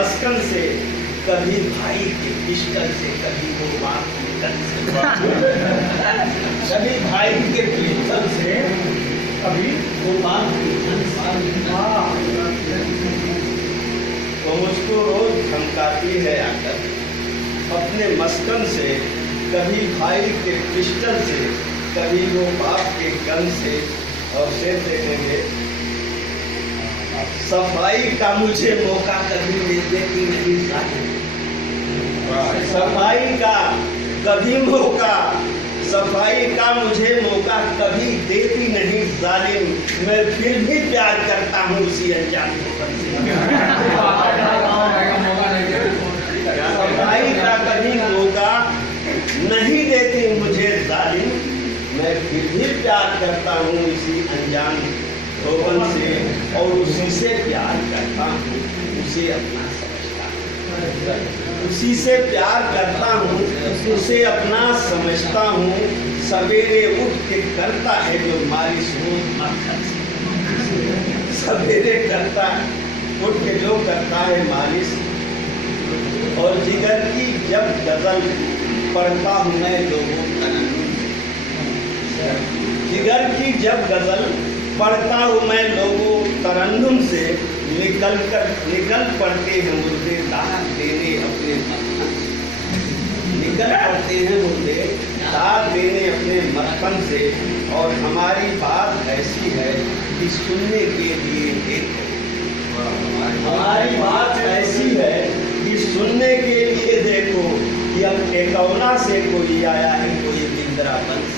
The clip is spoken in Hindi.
मस्कन से, कभी भाई के पिस्टल से, कभी वो बाप के गन से, कभी भाई के पिस्टल से, कभी वो बाप के गन से। तो मुझको रोज धमकाती है आकर अपने मस्कन से, कभी भाई के पिस्टल से, कभी वो बाप के गन से। और फिर देखेंगे, सफाई का मुझे मौका कभी देती नहीं जालिम। सफाई का कभी मौका, सफाई का मुझे मौका कभी देती नहीं जालिम। मैं फिर भी प्यार करता हूँ उसी अनजान वतन से। सफाई का कभी मौका नहीं देती मुझे जालिम, मैं फिर भी प्यार करता हूँ इसी अनजान वतन से। और उसी से प्यार करता हूँ, उसे अपना समझता हूँ। उसी से प्यार करता हूँ, उसे अपना समझता हूँ। सवेरे उठ के करता है जो मालिश रोज मक्खन से। सवेरे करता उठ के जो करता है मालिश। और जिगर की जब गजल पढ़ता हूँ मैं लोगों तरन्नुम, जिगर की जब गजल पढ़ता हूँ मैं लोगों तरन्नुम से। निकल पड़ते हैं मुर्दे दाद देने अपने मक्खन से। निकल पड़ते हैं मुर्दे दाद देने अपने मक्खन से। और हमारी बात ऐसी है कि सुनने के लिए एक, हमारी बात ऐसी है कि सुनने के लिए देखो कि अब एकौना से कोई आया है, कोई इंदिरा बंस।